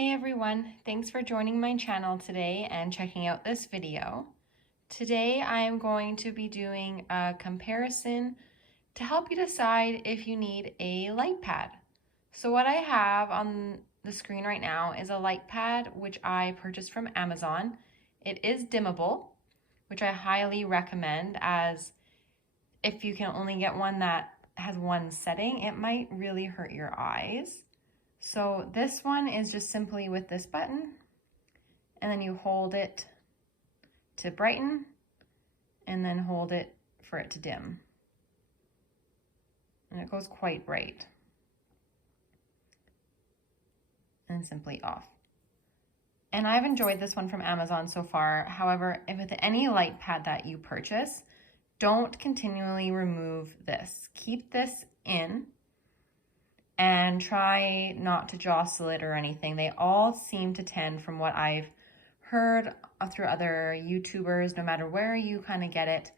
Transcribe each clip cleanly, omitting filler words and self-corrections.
Hey everyone, thanks for joining my channel today and checking out this video. Today I am going to be doing a comparison to help you decide if you need a light pad. So what I have on the screen right now is a light pad which I purchased from Amazon. It is dimmable, which I highly recommend, as if you can only get one that has one setting, it might really hurt your eyes. So this one is just simply with this button, and then you hold it to brighten and then hold it for it to dim. And it goes quite bright. And simply off. And I've enjoyed this one from Amazon so far. However, if with any light pad that you purchase, don't continually remove this. Keep this in and try not to jostle it or anything. They all seem to tend, from what I've heard through other YouTubers, no matter where you kind of get it,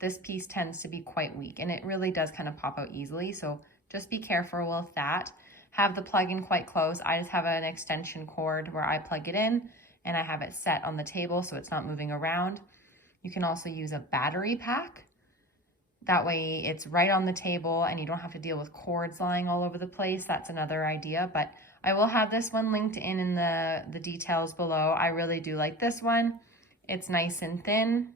this piece tends to be quite weak, and it really does kind of pop out easily. So just be careful with that. Have the plug-in quite close. I just have an extension cord where I plug it in, and I have it set on the table so it's not moving around. You can also use a battery pack. That way it's right on the table and you don't have to deal with cords lying all over the place. That's another idea, but I will have this one linked in the details below. I really do like this one. It's nice and thin,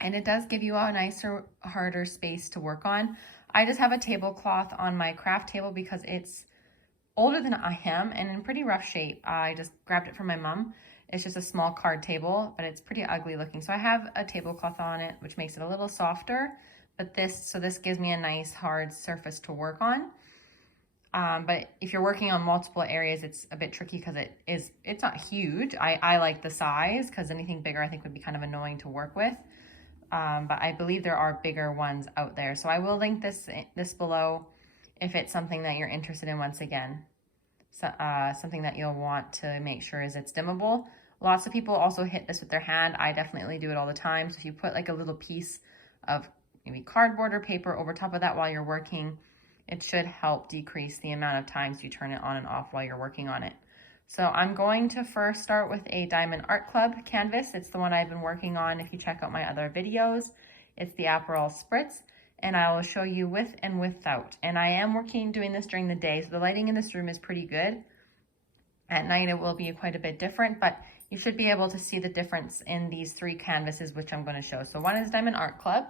and it does give you a nicer, harder space to work on. I just have a tablecloth on my craft table because it's older than I am and in pretty rough shape. I just grabbed it from my mom. It's just a small card table, but it's pretty ugly looking. So I have a tablecloth on it, which makes it a little softer. But this gives me a nice hard surface to work on. But if you're working on multiple areas, it's a bit tricky because it's not huge. I like the size, because anything bigger I think would be kind of annoying to work with. But I believe there are bigger ones out there. So I will link this below if it's something that you're interested in. Once again, so, something that you'll want to make sure is it's dimmable. Lots of people also hit this with their hand. I definitely do it all the time. So if you put like a little piece of maybe cardboard or paper over top of that while you're working, it should help decrease the amount of times you turn it on and off while you're working on it. So I'm going to first start with a Diamond Art Club canvas. It's the one I've been working on. If you check out my other videos, it's the Aperol Spritz, and I will show you with and without. And I am doing this during the day, so the lighting in this room is pretty good. At night it will be quite a bit different, but you should be able to see the difference in these three canvases, which I'm going to show. So one is Diamond Art Club.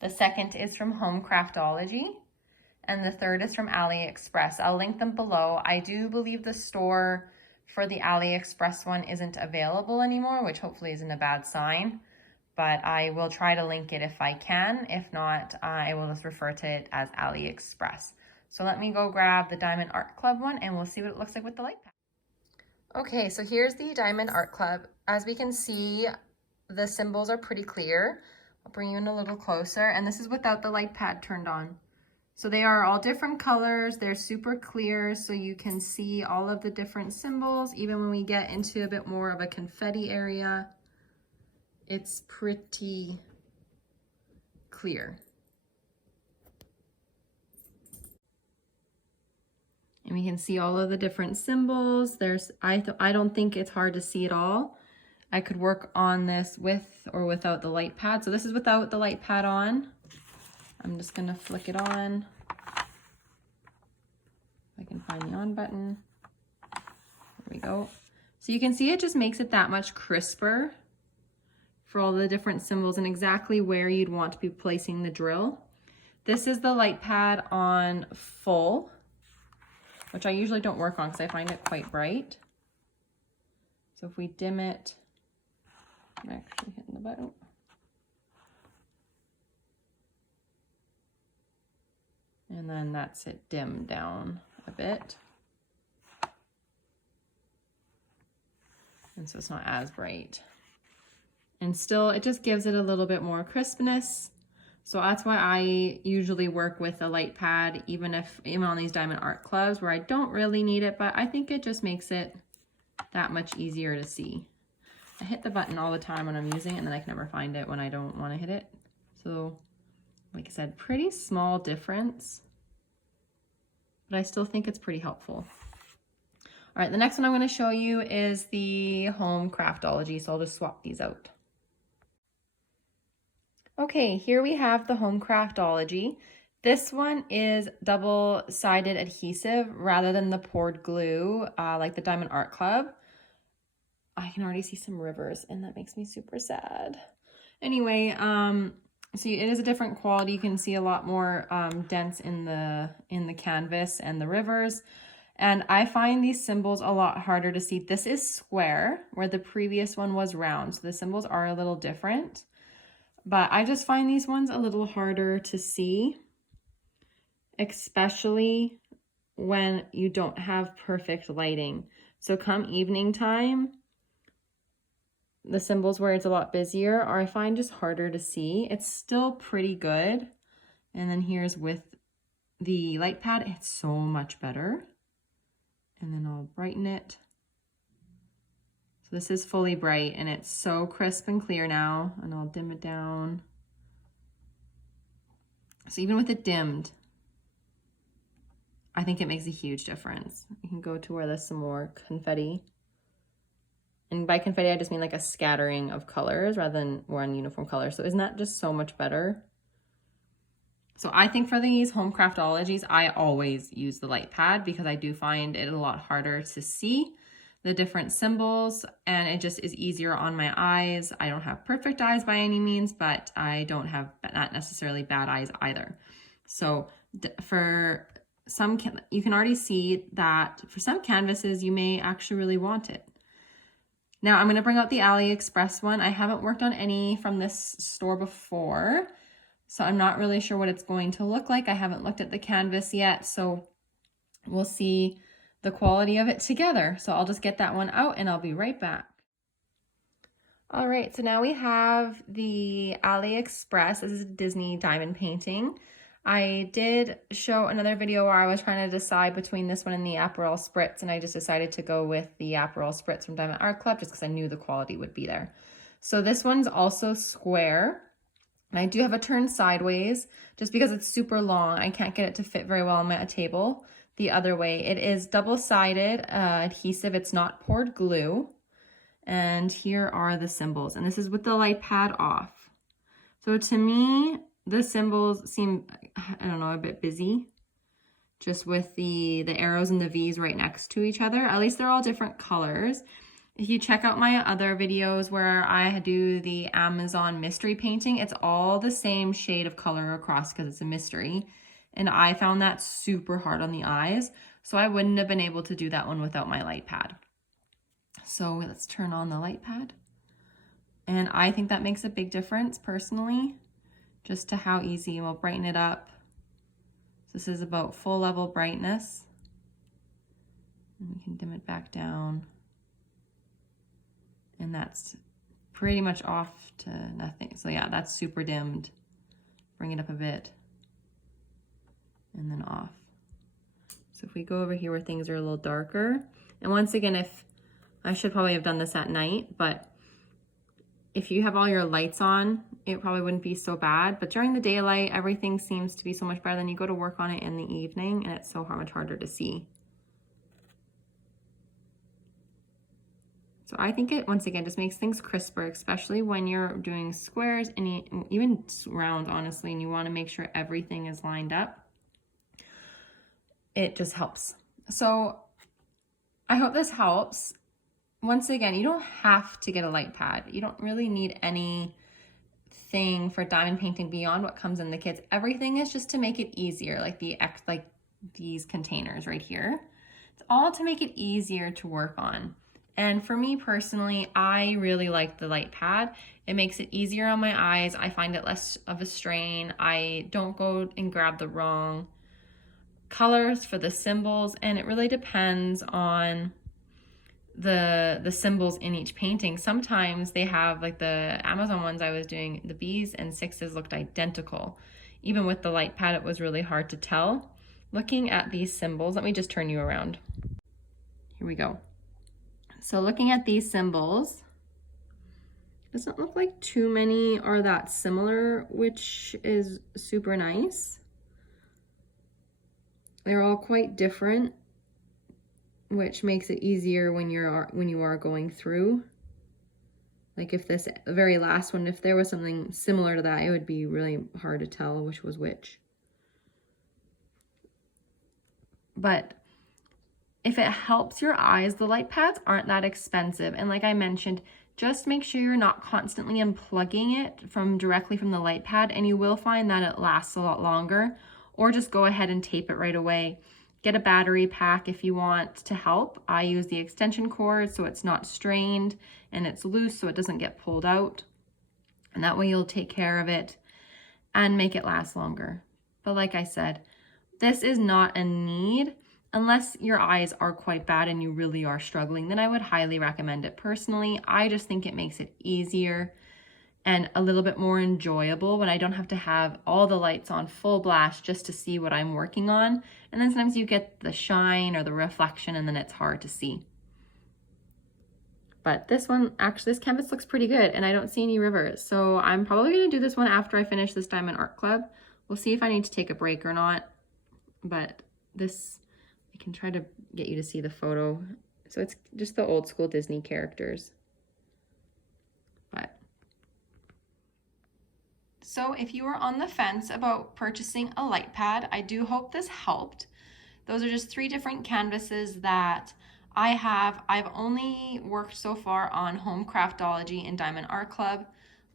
The second is from Craftology, and the third is from AliExpress. I'll link them below. I do believe the store for the AliExpress one isn't available anymore, which hopefully isn't a bad sign, but I will try to link it if I can. If not, I will just refer to it as AliExpress. So let me go grab the Diamond Art Club one and we'll see what it looks like with the light pad. Okay, so here's the Diamond Art Club. As we can see, the symbols are pretty clear. I'll bring you in a little closer, and this is without the light pad turned on. So they are all different colors. They're super clear, so you can see all of the different symbols. Even when we get into a bit more of a confetti area, it's pretty clear. And we can see all of the different symbols. I don't think it's hard to see it all. I could work on this with or without the light pad. So this is without the light pad on. I'm just gonna flick it on. If I can find the on button. There we go. So you can see it just makes it that much crisper for all the different symbols and exactly where you'd want to be placing the drill. This is the light pad on full, which I usually don't work on because I find it quite bright. So if we dim it, I'm actually hitting the button. And then that's it dimmed down a bit. And so it's not as bright. And still, it just gives it a little bit more crispness. So that's why I usually work with a light pad, even on these Diamond Art Clubs where I don't really need it, but I think it just makes it that much easier to see. I hit the button all the time when I'm using it, and then I can never find it when I don't want to hit it. So, like I said, pretty small difference, but I still think it's pretty helpful. All right, the next one I'm going to show you is the home Craftology, so I'll just swap these out. Okay, here we have the home Craftology. This one is double-sided adhesive rather than the poured glue like the Diamond Art Club. I can already see some rivers and that makes me super sad. Anyway, see, it is a different quality. You can see a lot more dents in the canvas and the rivers. And I find these symbols a lot harder to see. This is square, where the previous one was round. So the symbols are a little different. But I just find these ones a little harder to see, especially when you don't have perfect lighting. So come evening time, the symbols where it's a lot busier are, I find, just harder to see. It's still pretty good. And then here's with the light pad, it's so much better. And then I'll brighten it. So this is fully bright and it's so crisp and clear now, and I'll dim it down. So even with it dimmed, I think it makes a huge difference. You can go to where there's some more confetti. And by confetti, I just mean like a scattering of colors rather than one uniform color. So isn't that just so much better? So I think for these home Craftologies, I always use the light pad because I do find it a lot harder to see the different symbols, and it just is easier on my eyes. I don't have perfect eyes by any means, but I don't have not necessarily bad eyes either. So for some, you can already see that for some canvases, you may actually really want it. Now I'm going to bring out the AliExpress one. I haven't worked on any from this store before, so I'm not really sure what it's going to look like. I haven't looked at the canvas yet, so we'll see the quality of it together. So I'll just get that one out and I'll be right back. All right, so now we have the AliExpress. This is a Disney diamond painting. I did show another video where I was trying to decide between this one and the Aperol Spritz, and I just decided to go with the Aperol Spritz from Diamond Art Club just because I knew the quality would be there. So this one's also square. And I do have it turned sideways just because it's super long. I can't get it to fit very well on my table the other way. It is double-sided adhesive. It's not poured glue. And here are the symbols. And this is with the light pad off. So to me, the symbols seem, I don't know, a bit busy. Just with the arrows and the V's right next to each other. At least they're all different colors. If you check out my other videos where I do the Amazon mystery painting, it's all the same shade of color across because it's a mystery. And I found that super hard on the eyes. So I wouldn't have been able to do that one without my light pad. So let's turn on the light pad. And I think that makes a big difference personally, just to how easy. We'll brighten it up. So this is about full level brightness. And we can dim it back down. And that's pretty much off to nothing. So yeah, that's super dimmed. Bring it up a bit. And then off. So if we go over here where things are a little darker, and once again, if I should probably have done this at night, but if you have all your lights on, it probably wouldn't be so bad. But during the daylight, everything seems to be so much better. Then you go to work on it in the evening and it's so much harder to see. So I think it, once again, just makes things crisper, especially when you're doing squares and even rounds, honestly, and you want to make sure everything is lined up. It just helps. So I hope this helps. Once again, you don't have to get a light pad. You don't really need anything for diamond painting beyond what comes in the kits. Everything is just to make it easier, like these containers right here. It's all to make it easier to work on. And for me personally, I really like the light pad. It makes it easier on my eyes. I find it less of a strain. I don't go and grab the wrong colors for the symbols, and it really depends on the symbols in each painting. Sometimes they have, like the Amazon ones I was doing, the B's and 6s looked identical. Even with the light pad, it was really hard to tell. Looking at these symbols, let me just turn you around. Here we go. So looking at these symbols, doesn't look like too many are that similar, which is super nice. They're all quite different. which makes it easier when you are going through. Like if this very last one, if there was something similar to that, it would be really hard to tell which was which. But if it helps your eyes, the light pads aren't that expensive. And like I mentioned, just make sure you're not constantly unplugging it directly from the light pad, and you will find that it lasts a lot longer. Or just go ahead and tape it right away. Get a battery pack if you want to help. I use the extension cord so it's not strained and it's loose so it doesn't get pulled out. And that way you'll take care of it and make it last longer. But like I said, this is not a need. Unless your eyes are quite bad and you really are struggling, then I would highly recommend it. Personally, I just think it makes it easier and a little bit more enjoyable when I don't have to have all the lights on full blast just to see what I'm working on. And then sometimes you get the shine or the reflection and then it's hard to see. But this one, actually, this canvas looks pretty good and I don't see any rivers. So I'm probably gonna do this one after I finish this Diamond Art Club. We'll see if I need to take a break or not. But this, I can try to get you to see the photo. So it's just the old school Disney characters. So if you were on the fence about purchasing a light pad, I do hope this helped. Those are just 3 different canvases that I have. I've only worked so far on Home Craftology and Diamond Art Club.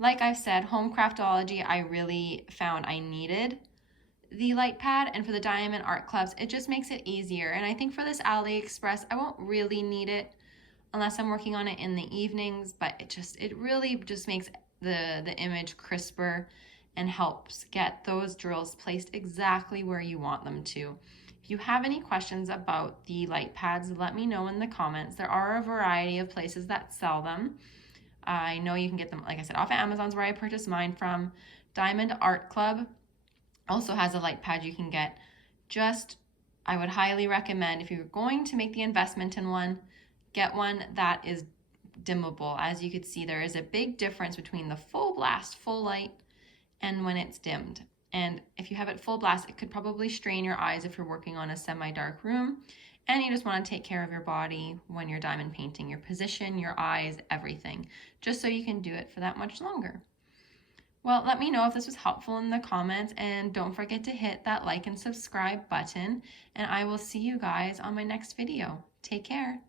Like I said, Home Craftology, I really found I needed the light pad, and for the Diamond Art Clubs, it just makes it easier. And I think for this AliExpress, I won't really need it unless I'm working on it in the evenings, but it really just makes the image crisper and helps get those drills placed exactly where you want them to. If you have any questions about the light pads, let me know in the comments. There are a variety of places that sell them. I know you can get them, like I said, off of Amazon's where I purchased mine from. Diamond Art Club also has a light pad you can get. I would highly recommend, if you're going to make the investment in one, get one that is dimmable. As you could see, there is a big difference between the full blast, full light, and when it's dimmed. And if you have it full blast, it could probably strain your eyes if you're working on a semi-dark room and you just want to take care of your body when you're diamond painting, your position, your eyes, everything, just so you can do it for that much longer. Well, let me know if this was helpful in the comments, and don't forget to hit that like and subscribe button, and I will see you guys on my next video. Take care.